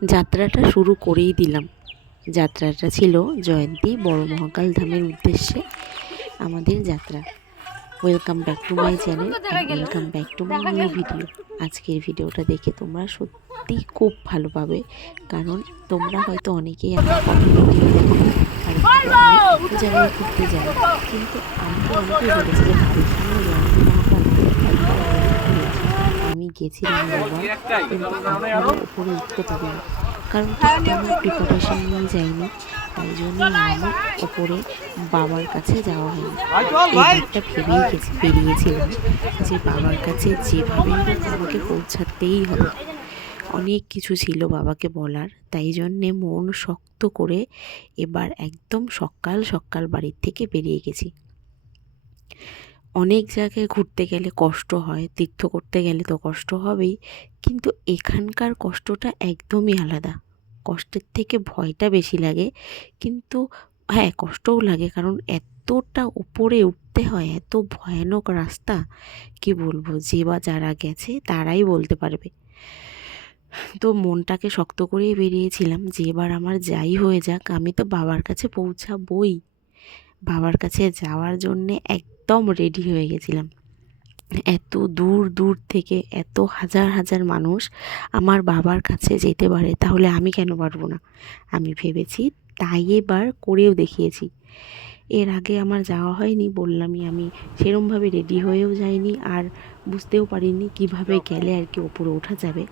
যাত্রাটা শুরু করেই দিলাম। যাত্রাটা ছিল জয়ন্তী বড় মহাকাল ধামের উদ্দেশ্যে আমাদের যাত্রা। Welcome back to my channel and welcome back to my new video. আজকের ভিডিওটা দেখে তোমরা সত্যি খুব ভালো পাবে, কারণ তোমরা হয়তো অনেকেই আমার ফটো ভিডিও দেখো আর অনেক জায়গায় ঘুরতে যাই, কিন্তু আমাকে অনেকেই বলেছে যে বাড়ির সামনে জয়ন্তী মহাকাল একবার ঘুরেছি। আমি গেছিলাম একবার, কিন্তু এখনও উপরে উঠতে পারিনি, কারণ ঠিক তেমন প্রিপারেশন নিয়ে যাইনি। তাই জন্য আমি ওপরে বাবার কাছে যাওয়া হয়নি। এইবারটা ভেবেই বেরিয়েছিলাম যে বাবার কাছে যেভাবেই হোক আমাকে পৌঁছাতেই হবে। অনেক কিছু ছিল বাবাকে বলার, তাই জন্যে মন শক্ত করে এবার একদম সকাল সকাল বাড়ির থেকে বেরিয়ে গেছি। অনেক জায়গায় ঘুরতে গেলে কষ্ট হয়, তীর্থ করতে গেলে তো কষ্ট হবেই, কিন্তু এখানকার কষ্টটা একদমই আলাদা। কষ্টের থেকে ভয়টা বেশি লাগে, কিন্তু হ্যাঁ কষ্টও লাগে, কারণ এতটা উপরে উঠতে হয়, এত ভয়ানক রাস্তা, কি বলবো, যে বা যারা গেছে তারাই বলতে পারবে। তো মনটাকে শক্ত করেই বেরিয়েছিলাম যে এবার আমার যাই হয়ে যাক আমি তো বাবার কাছে পৌঁছাবই। বাবার কাছে যাওয়ার জন্যে একদম রেডি হয়ে গেছিলাম। এত দূর দূর থেকে এত হাজার হাজার মানুষ আমার বাবার কাছে যেতে পারে, তাহলে আমি কেন পারবো না? আমি ভেবেছি, তাই এবার করেও দেখিয়েছি। এর আগে আমার যাওয়া হয়নি, বললামই, আমি সেরমভাবে রেডি হয়েও যাইনি, আর বুঝতেও পারিনি কিভাবে গেলে আর কি ওপরে ওঠা যাবে।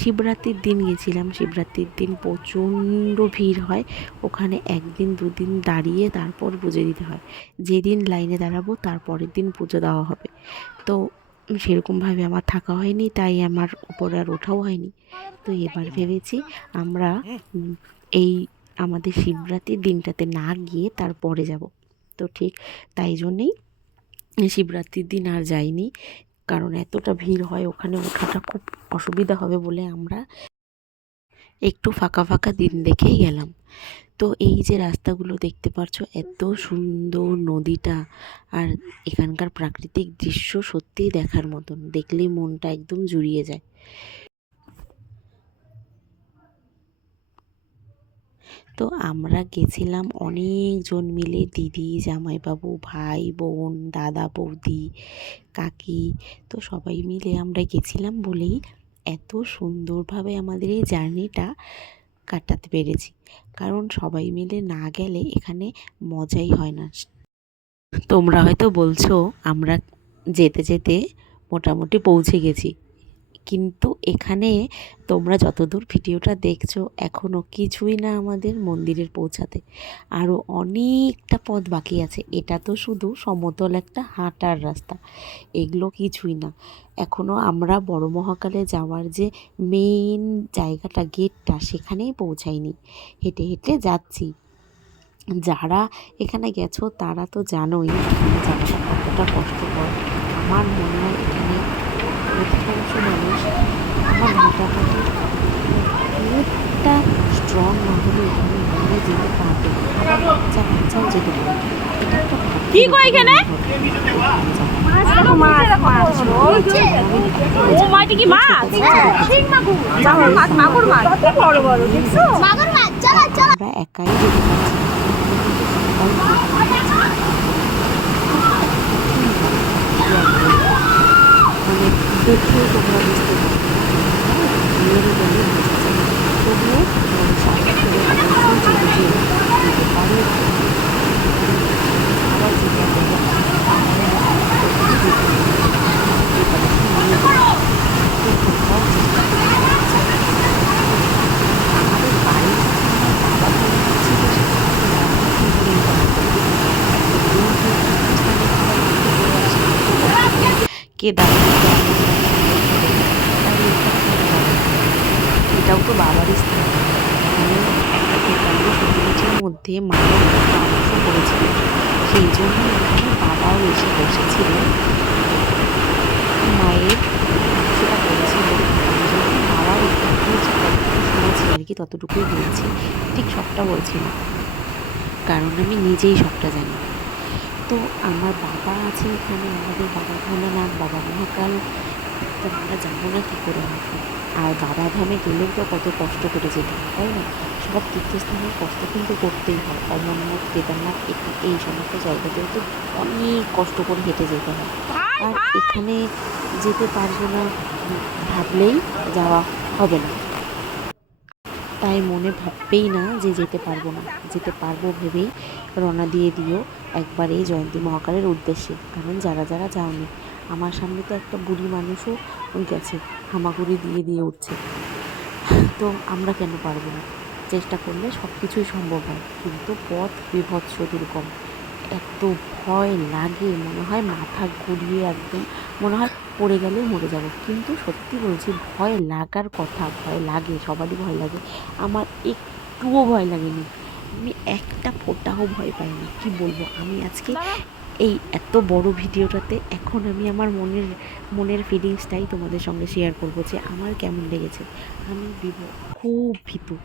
শিবরাত্রির দিন গেছিলাম, শিবরাত্রির দিন প্রচণ্ড ভিড় হয় ওখানে, একদিন দুদিন দাঁড়িয়ে তারপর পুজো দিতে হয়। যেদিন লাইনে দাঁড়াবো তার পরের দিন পুজো দেওয়া হবে। তো সেরকমভাবে আমার থাকা হয়নি, তাই আমার উপরে আর ওঠাও হয়নি। তো এবার ভেবেছি আমরা এই আমাদের শিবরাত্রির দিনটাতে না গিয়ে তারপরে যাব। তো ঠিক তাই জন্যেই শিবরাত্রির দিন আর যাইনি, কারণ এতটা ভিড় হয় ওখানে ওঠাটা খুব অসুবিধা হবে বলে আমরা একটু ফাঁকা ফাঁকা দিন দেখেই গেলাম। তো এই যে রাস্তাগুলো দেখতে পাচ্ছ, এত সুন্দর নদীটা, আর এখানকার প্রাকৃতিক দৃশ্য সত্যিই দেখার মতন, দেখলেই মনটা একদম জুড়িয়ে যায়। তো আমরা গেছিলাম অনেকজন মিলে, দিদি, জামাইবাবু, ভাই বোন, দাদা বৌদি, কাকি। তো সবাই মিলে আমরা গেছিলাম বলেই এত সুন্দরভাবে আমাদের এই জার্নিটা কাটাতে পেরেছি, কারণ সবাই মিলে না গেলে এখানে মজাই হয় না। তোমরা হয়তো বলছো আমরা যেতে যেতে মোটামুটি পৌঁছে গেছি, কিন্তু এখানে তোমরা যতদূর ভিডিওটা দেখছো এখনও কিছুই না আমাদের মন্দিরের পৌঁছাতে, আরও অনেকটা পথ বাকি আছে। এটা তো শুধু সমতল একটা হাঁটার রাস্তা, এগুলো কিছুই না। এখনও আমরা বড় মহাকালে যাওয়ার যে মেইন জায়গাটা, গেটটা, সেখানেই পৌঁছাইনি, হেঁটে হেঁটে যাচ্ছি। যারা এখানে গেছো তারা তো জানোই এখানে যাওয়াটা কতটা কষ্টকর। আমার মনে হয় এখানে অধিকাংশ মানুষ আমার মোটামুটি অনেকটা স্ট্রং না হলে এখানে নিয়ে যেতে পারবে না, আবার বাচ্চা বাচ্চাও যেতে পারবে। এটা একটা কি কই এখানে ও মাটি কি মাছ? শিং মাগুর, জামার মাছ, মাগুর মাছ, কত বড় বড় দেখছো? মাগুর মাছ, চলো চলো। আমরা একাই যেতে পারছি না, মানে দেখেও তোমরা বুঝতে পারবে, মেয়েরও বলে বোঝা যায়। তবুও সাহস করে অবশ্যই যে যেতে পারে, আবার যেতে হবে আমাদের বাড়ির কাছে আমার বাবা মনে ছিল, কেদারনাথ, এটাও তো বাবারই স্থান। মানে একটা 45 মধ্যে মায়ের পরামর্শ করেছিল, সেই জন্য এখানে বাবাও এসে বসেছিল, মায়ের সেটা করেছিল। তাই জন্য বাবাও এখানে যতটুকু শুনেছি আর কি ততটুকুই বলছি, ঠিক সবটা বলছি না, কারণ আমি নিজেই সবটা জানি। তো আমার বাবা আছে এখানে, আমাদের বাবা ভোলানাথ, বাবা মহাকাল, তো আমরা যাবো না কী করে হবে? আর বাবাধামে গেলেও তো কত কষ্ট করে যেতে হয়, তাই না? সব তীর্থস্থানের কষ্ট কিন্তু করতেই হয়। অমরনাথ, কেদারনাথ এই সমস্ত জায়গাতেও তো অনেক কষ্ট করে হেঁটে যেতে হয়। আর এখানে যেতে পারবো না ভাবলেই যাওয়া হবে না, তাই মনে ভাববেই না যে যেতে পারবো না, যেতে পারবো ভেবেই রওনা দিয়ে দিও একবার এই জয়ন্তী মহাকালের উদ্দেশ্যে। কারণ যারা যারা যাওনি, আমার সামনে তো একটা বুড়ি মানুষও গেছে, হামাগুড়ি দিয়ে দিয়ে উঠছে। তো আমরা কেন পারবো না? চেষ্টা করলে সব কিছুই সম্ভব হয়, কিন্তু পথ বিভৎস দুর্গম। এত ভয় লাগে, মনে হয় মাথা ঘুরিয়ে একদম মনে হয় পড়ে গেলেই মরে যাব। কিন্তু সত্যি বলছি, ভয় লাগার কথা, ভয় লাগে, সবারই ভয় লাগে। আমার একটুও ভয় লাগেনি, আমি একটা ফোঁটাও ভয় পাইনি। কি বলবো, আমি আজকে এই এত বড় ভিডিওটাতে এখন আমি আমার মনের ফিলিংসটাই তোমাদের সঙ্গে শেয়ার করবো যে আমার কেমন লেগেছে। আমি খুব ভীতু,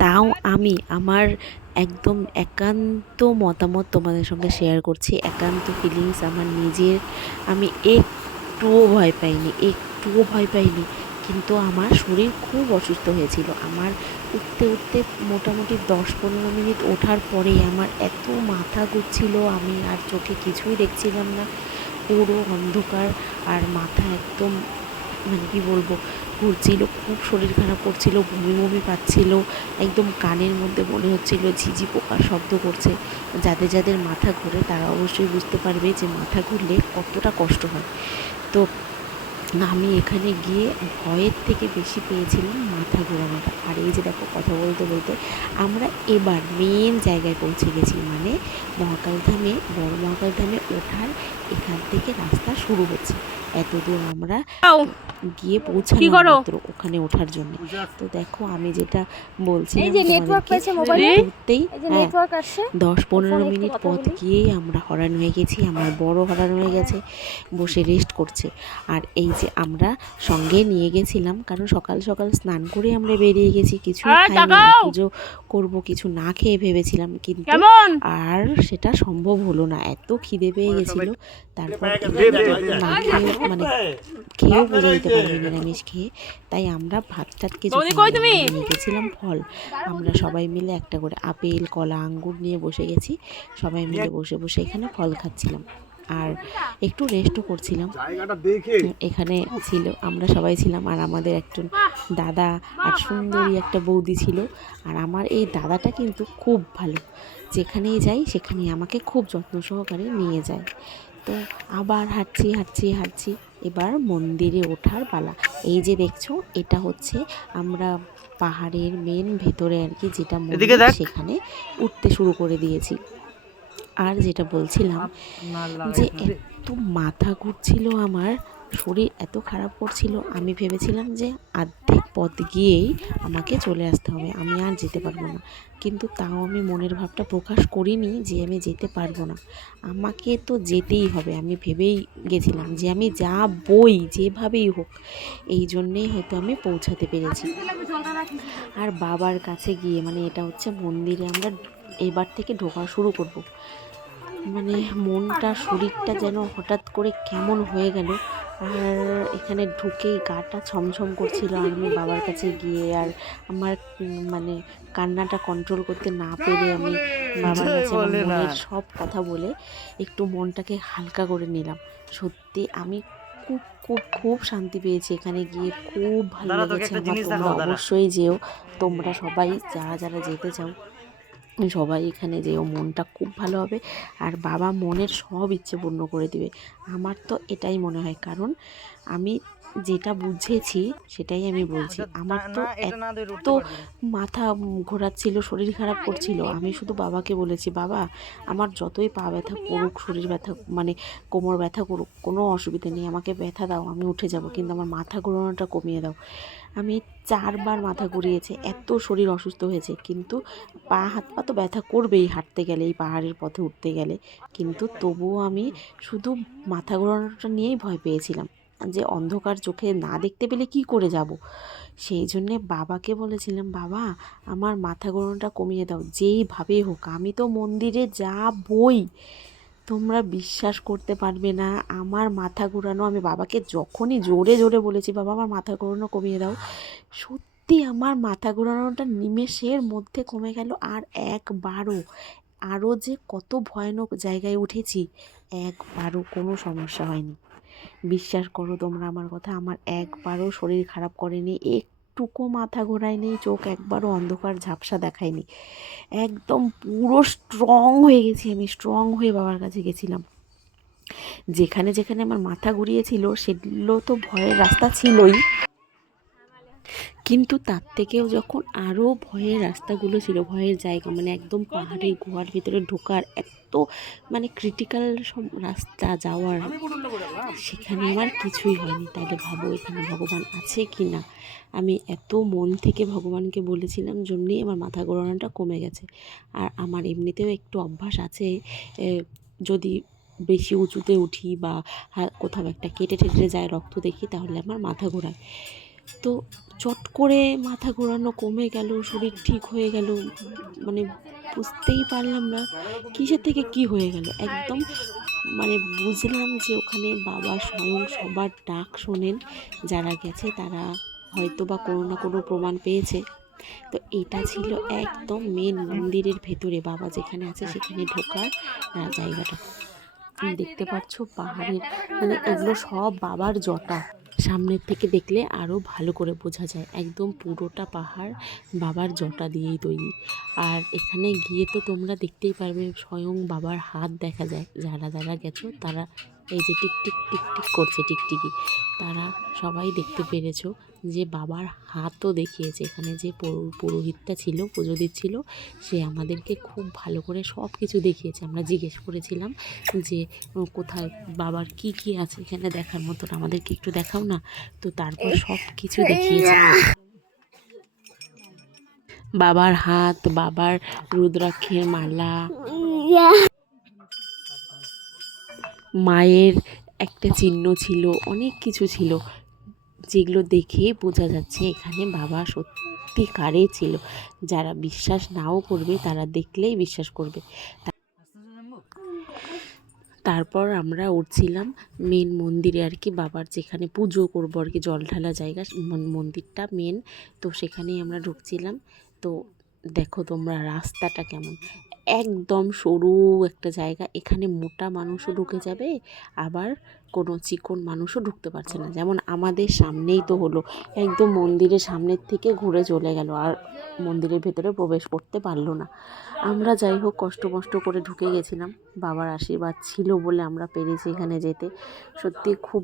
তাও আমি আমার একদম একান্ত মতামত তোমাদের সঙ্গে শেয়ার করছি, একান্ত ফিলিংস আমার নিজের। আমি একটুও ভয় পাইনি, একটুও ভয় পাইনি। কিন্তু আমার শরীর খুব অসুস্থ হয়েছিল। আমার উঠতে উঠতে মোটামুটি 10-15 মিনিট ওঠার পরেই আমার এত মাথা ঘুরছিল, আমি আর চোখে কিছুই দেখছিলাম না, পুরো অন্ধকার। আর মাথা একদম মানে কি বলবো, ঘুরছিল, খুব শরীর খারাপ করছিল, বমি বমি পাচ্ছিল, একদম কানের মধ্যে মনে হচ্ছিল ঝিঝি পোকার শব্দ করছে। যাদের যাদের মাথা ঘোরে তারা অবশ্যই বুঝতে পারবে যে মাথা ঘুরলে কতটা কষ্ট হয়। তো আমি এখানে গিয়ে ভয়ের থেকে বেশি পেয়েছিলাম মাথা ঘোরানোটা। আর এই যে দেখো, কথা বলতে বলতে আমরা এবার মেন জায়গায় পৌঁছে গেছি, মানে মহাকালধামে, বড় মহাকালধামে ওঠার এখান থেকে রাস্তা শুরু হচ্ছে। এত দূর আমরা গিয়ে পৌঁছালাম মাত্র ওখানে ওঠার জন্য। তো দেখো, আমি যেটা বলছিলাম তোমাদেরকে, উঠতেই 10-15 মিনিট পথ গিয়েই আমরা হরান হয়ে গেছি, আমার বড় হরান হয়ে গেছে, বসে রেস্ট করছে। আর এই যে আমরা সঙ্গে নিয়ে গেছিলাম, কারণ সকাল সকাল স্নান করে আমরা বেরিয়ে গেছি, কিছু খাইনি, পুজো করবো কিছু না খেয়ে ভেবেছিলাম, কিন্তু আর সেটা সম্ভব হলো না। এত খিদে পেয়ে গেছিল, তারপর না খেয়ে মানে খেয়েও বোঝা দিতে পারবে নিরামিষ খেয়ে। তাই আমরা ভাত টাত কিছু নিয়ে গেছিলাম ফল। আমরা সবাই মিলে একটা করে আপেল, কলা, আঙ্গুর নিয়ে বসে গেছি, সবাই মিলে বসে বসে এখানে ফল খাচ্ছিলাম আর একটু রেস্টও করছিলাম। এখানে ছিল, আমরা সবাই ছিলাম, আর আমাদের একজন দাদা আর সুন্দরী একটা বৌদি ছিল। আর আমার এই দাদাটা কিন্তু খুব ভালো, যেখানেই যাই সেখানেই আমাকে খুব যত্ন সহকারে নিয়ে যায়। তো আবার হাঁটছি হাঁটছি হাঁটছি, এবার মন্দিরে ওঠার পালা। এই যে দেখছো, এটা হচ্ছে আমরা পাহাড়ের মেন ভেতরে আর কি যেটা মন্দির, সেখানে উঠতে শুরু করে দিয়েছি। আর যেটা বলছিলাম যে এত মাথা ঘুরছিল, আমার শরীর এত খারাপ করছিল, আমি ভেবেছিলাম যে অর্ধেক পথ গিয়েই আমাকে চলে আসতে হবে, আমি আর যেতে পারবো না। কিন্তু তাও আমি মনের ভাবটা প্রকাশ করিনি যে আমি যেতে পারবো না, আমাকে তো যেতেই হবে। আমি ভেবেই গেছিলাম যে আমি যাবই যেভাবেই হোক। এই জন্যেই হয়তো আমি পৌঁছাতে পেরেছি। আর বাবার কাছে গিয়ে, মানে এটা হচ্ছে মন্দিরে আমরা এবার থেকে ঢোকা শুরু করব, মানে মনটা শরীরটা যেন হঠাৎ করে কেমন হয়ে গেল। আর এখানে ঢুকেই গাটা ছমছম করছিল। আর আমি বাবার কাছে গিয়ে আর আমার মানে কান্নাটা কন্ট্রোল করতে না পেরে আমি বাবার কাছে আমার মনের সব কথা বলে একটু মনটাকে হালকা করে নিলাম। সত্যি আমি খুব খুব খুব শান্তি পেয়েছি এখানে গিয়ে, খুব ভালো লেগেছে আমার। তোমরা অবশ্যই যেও, তোমরা সবাই যারা যারা যেতে চাও সবাই এখানে যেও, মনটা খুব ভালো হবে। আর বাবা মনের সব ইচ্ছে পূর্ণ করে দিবে, আমার তো এটাই মনে হয়। কারণ আমি যেটা বুঝেছি সেটাই আমি বলছি। আমার তো এত মাথা ঘোরাচ্ছিল, শরীর খারাপ করছিল, আমি শুধু বাবাকে বলেছি, বাবা আমার যতই পা ব্যথা করুক, শরীর ব্যথা মানে কোমর ব্যথা করুক, কোনো অসুবিধা নেই, আমাকে ব্যথা দাও, আমি উঠে যাব, কিন্তু আমার মাথা ঘোরানোটা কমিয়ে দাও। আমি 4বার মাথা ঘুরিয়েছে, এত শরীর অসুস্থ হয়েছে, কিন্তু পা হাত পা তো ব্যথা করবেই হাঁটতে গেলে, এই পাহাড়ের পথে উঠতে গেলে। কিন্তু তবুও আমি শুধু মাথা ঘোরানোটা নিয়েই ভয় পেয়েছিলাম, যে অন্ধকার চোখে না দেখতে পেলে কি করে যাব। সেই জন্যে বাবাকে বলেছিলাম, বাবা আমার মাথা ঘোরানোটা কমিয়ে দাও যেইভাবেই হোক, আমি তো মন্দিরে যাবই। তোমরা বিশ্বাস করতে পারবে না, আমার মাথা ঘোরানো, আমি বাবাকে যখনই জোরে জোরে বলেছি বাবা আমার মাথা ঘোরানো কমিয়ে দাও, সত্যি আমার মাথা ঘোরানোটা নিমেষের মধ্যে কমে গেল। আর একবারও, আরও যে কত ভয়ানক জায়গায় উঠেছি, একবারও কোনো সমস্যা হয়নি। বিশ্বাস করো তোমরা আমার কথা, আমার একবারও শরীর খারাপ করেনি, একটুকু মাথা ঘোরায়নি, চোখ একবারও অন্ধকার ঝাপসা দেখায়নি। একদম পুরো স্ট্রং হয়ে গেছি, আমি স্ট্রং হয়ে বাবার কাছে গেছিলাম। যেখানে যেখানে আমার মাথা ঘুরিয়েছিল সেগুলো তো ভয়ের রাস্তা ছিলই, কিন্তু তার থেকেও যখন আরও ভয়ের রাস্তাগুলো ছিল, ভয়ের জায়গা, মানে একদম পাহাড়ের গুহার ভিতরে ঢোকার এত মানে ক্রিটিক্যাল সব রাস্তা যাওয়ার, সেখানে আমার কিছুই হয়নি। তাহলে ভাবো এখানে ভগবান আছে কি না। আমি এত মন থেকে ভগবানকে বলেছিলাম, জন্যই আমার মাথা ঘোরানোটা কমে গেছে। আর আমার এমনিতেও একটু অভ্যাস আছে, যদি বেশি উঁচুতে উঠি বা কোথাও একটা কেটে টেটে যায়, রক্ত দেখি, তাহলে আমার মাথা ঘোরায়। তো চট করে মাথা ঘোরানো কমে গেল, শরীর ঠিক হয়ে গেল, মানে বুঝতেই পারলাম না কিসের থেকে কি হয়ে গেল। একদম মানে বুঝলাম যে ওখানে বাবা স্বয়ং সবার ডাক শোনেন, যারা গেছে তারা হয়তো বা কোনো না কোনো প্রমাণ পেয়েছে। তো এটা ছিল একদম মেন মন্দিরের ভেতরে, বাবা যেখানে আছে সেখানে ঢোকার জায়গাটা। দেখতে পাচ্ছ পাহাড়ের, মানে এগুলো সব বাবার জটা, সামনের থেকে দেখলে আরও ভালো করে বোঝা যায়, একদম পুরোটা পাহাড় বাবার জটা দিয়েই তৈরি। আর এখানে গিয়ে তো তোমরা দেখতেই পারবে স্বয়ং বাবার হাত দেখা যায়। যারা যারা গেছো তারা এই যে টিকটিক টিকটিক করছে টিকটিকি, তারা সবাই দেখতে পেরেছো যে বাবার হাতও দেখিয়েছে। এখানে যে পুরোহিতটা ছিল, পুজো দিচ্ছিল, সে আমাদেরকে খুব ভালো করে সব কিছু দেখিয়েছে। আমরা জিজ্ঞেস করেছিলাম যে কোথায় বাবার কি কি আছে এখানে দেখার মতন, আমাদেরকে একটু দেখাও না। তো তারপর সব কিছু দেখিয়েছে, বাবার হাত, বাবার রুদ্রাক্ষের মালা, মায়ের একটা চিহ্ন ছিল, অনেক কিছু ছিল, যেগুলো দেখে বোঝা যাচ্ছে এখানে বাবা সত্যিকারের ছিল। যারা বিশ্বাস নাও করবে তারা দেখলেই বিশ্বাস করবে। তারপর আমরা উঠছিলাম মেন মন্দিরে আর কি, বাবার যেখানে পুজো করবো আর কি, জল ঢালা জায়গা, মন্দিরটা মেন। তো সেখানেই আমরা ঢুকছিলাম। তো দেখো তোমরা রাস্তাটা কেমন, একদম সরু একটা জায়গা, এখানে মোটা মানুষও ঢুকে যাবে, আবার কোনো চিকন মানুষও ঢুকতে পারছে না। যেমন আমাদের সামনেই তো হলো, একদম মন্দিরের সামনের থেকে ঘুরে চলে গেল, আর মন্দিরের ভেতরে প্রবেশ করতে পারলো না। আমরা যাই হোক কষ্ট করে ঢুকে গেছিলাম, বাবার আশীর্বাদ ছিল বলে আমরা পেরেছি এখানে যেতে। সত্যি খুব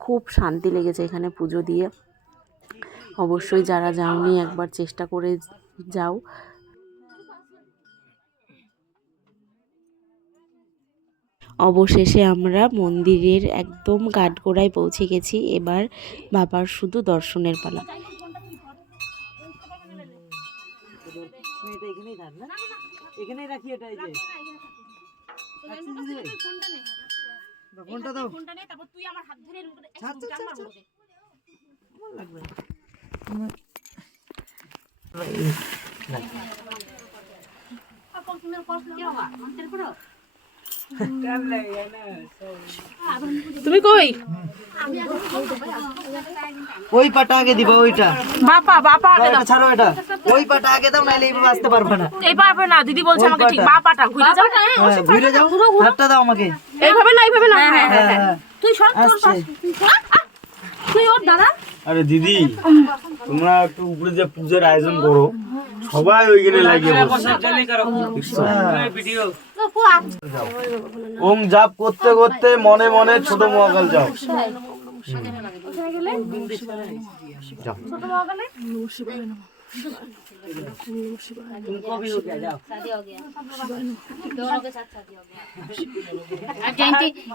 খুব শান্তি লেগেছে এখানে পুজো দিয়ে। অবশ্যই যারা যাওনি একবার চেষ্টা করে যাও। অবশেষে আমরা মন্দিরের একদম কাঠগোড়ায় পৌঁছে গেছি। এবার বাবার শুধু দর্শনের পালা। এখানেই রাখি এটা, এই যে ফোনটা দাও, ফোনটা নে, তারপর তুই আমার হাত ধরে লাগবে তুমি কই? ওই পাটা আগে দিবা, ওইটা বাপা আগে দাও, ছাড়ো, এটা ওই পাটা আগে দাও, নাইলে এইভাবে আসতে পারবে না। এই পারবে না, দিদি বলছে আমাকে ঠিক বাপাটা ঘুরে যাও, ঘুরে যাও, হাতটা দাও আমাকে, এইভাবে না, হ্যাঁ তুই সর, তুই ওর দাদা। আরে দিদি, তোমরা একটু উপরে যে পূজার আয়োজন করো, সবাই ওইখানে লাগিয়ে বসে। ওম জাপ করতে করতে মনে মনে ছোট মহাকাল যাও।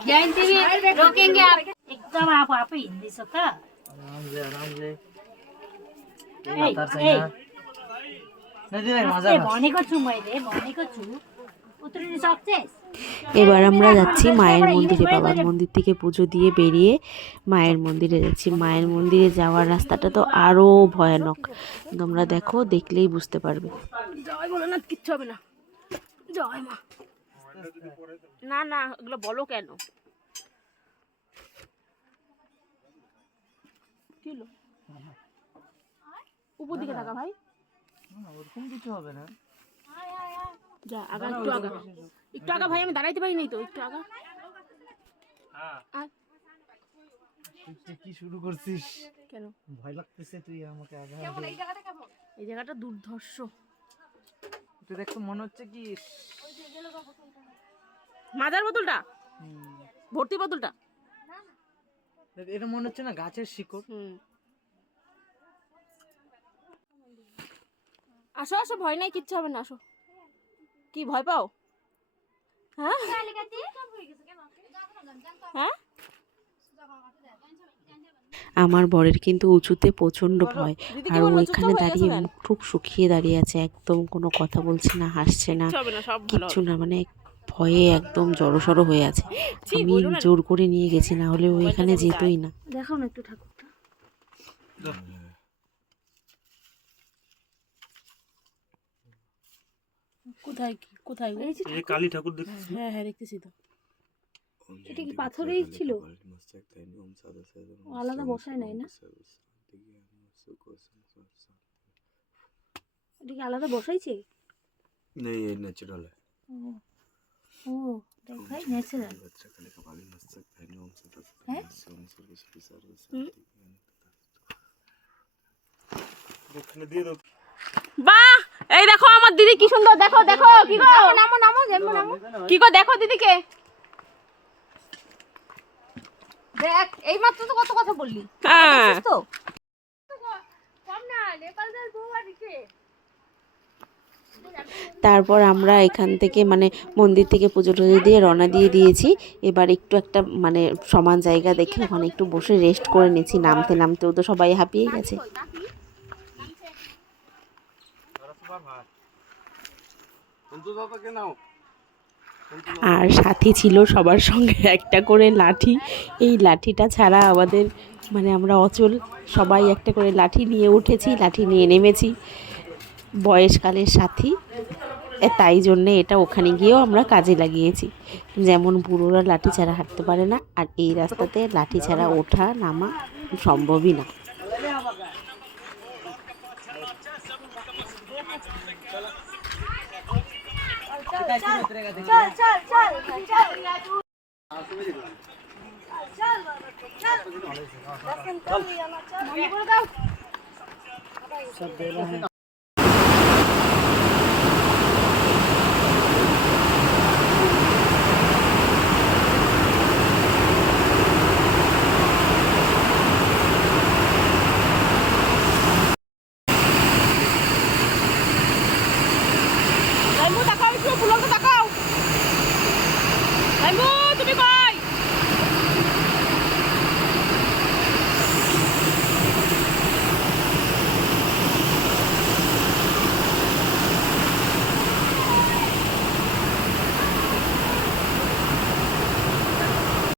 जयंती भी रोकेंगे आप एकदम, आप ही हिंदी सकता आराम से भनेको छु मैले, भनेको छु उत्रिन सक्छेस्। এবার আমরা যাচ্ছি মায়ের মন্দিরে, বাবার মন্দির থেকে পুজো দিয়ে বেরিয়ে মায়ের মন্দিরে যাচ্ছি। মায়ের মন্দিরে যাওয়ার রাস্তাটা তো আরও ভয়ানক, তোমরা দেখো, দেখলেই বুঝতে পারবে। জয় ভোলেনাথ, কিচ্ছু হবে না, জয় মা। না না এগুলো বলো কেন কি হলো উপর দিকে তাকা ভাই ওরকম কিছু হবে না। যা আগা একটু আগা একটু আগা ভাই আমি দাঁড়াইতে পারি নাই তো একটু আগা আয়। তুই কি শুরু করছিস? কেন ভয় লাগতেছে তুই আমাকে আগে এই জায়গাটা দুর্ধর্ষ তুই দেখো মনে হচ্ছে কি মাজার বোতলটা ভর্তি বোতলটা এটা মনে হচ্ছে না গাছের শিকড়। আসো আসো ভয় নাই কিচ্ছু হবে না আসো কি ভয় পাও হ্যাঁ হ্যাঁ আমার বরের কিন্তু উঁচুতে প্রচণ্ড ভয়, দিদি আর কি বললো, ওইখানে চুপচাপ হয়ে দাঁড়িয়ে গেছো কেন? মুখ টুক শুকিয়ে দাঁড়িয়ে আছে, একদম কোনো কথা বলছে না, হাসছে না, কিচ্ছু হবে না সব ভালো কিচ্ছু না, মানে ভয়ে একদম জড়সড় হয়ে আছে। ছি, আমি বলো না। জোর করে নিয়ে গেছি, না হলে ওইখানে যেমন যেতই যায়। না। দেখাও না একটু ঠাকুরটা কোথায় কি কোথায় গো? এই কালী ঠাকুর দেখছিস? হ্যাঁ হ্যাঁ দেখতেছি তো এটা কি পাথরেই ছিল? আলাদা বসায় নাই না? এটা কি আলাদা বসাইছে? नहीं ये नेचुरल है ও দেখাই ন্যাচারাল। হ্যাঁ? ওখানে দিয়ে দাও। বাহ এই দেখো আমার দিদি কি সুন্দর দেখো দেখো কি গো নামো নামো যেমন নামো। কি গো দেখো দিদিকে দেখ এই মাত্র তো কত কথা বললি। হ্যাঁ দেখছিস তো? তারপর আমরা এখান থেকে মানে মন্দির থেকে পুজো টুজো দিয়ে রওনা দিয়ে দিয়েছি। এবার একটু একটা মানে সমান জায়গা দেখে ওখানে একটু বসে রেস্ট করে নিয়েছি। নামতে নামতেও তো সবাই হাঁপিয়ে গেছে। আর সাথে ছিল সবার সঙ্গে একটা করে লাঠি। এই লাঠিটা ছাড়া আমাদের মানে আমরা অচল, সবাই একটা করে লাঠি নিয়ে উঠেছি, লাঠি নিয়ে নেমেছি। বয়সকালের সাথী, তাই জন্যে এটা ওখানে গিয়েও আমরা কাজে লাগিয়েছি। যেমন বুড়োরা লাঠি ছাড়া হাঁটতে পারে না, আর এই রাস্তাতে লাঠি ছাড়া ওঠা নামা সম্ভবই না। রাইমু তাকাও একটু ফুলকে তাকাও রাইমু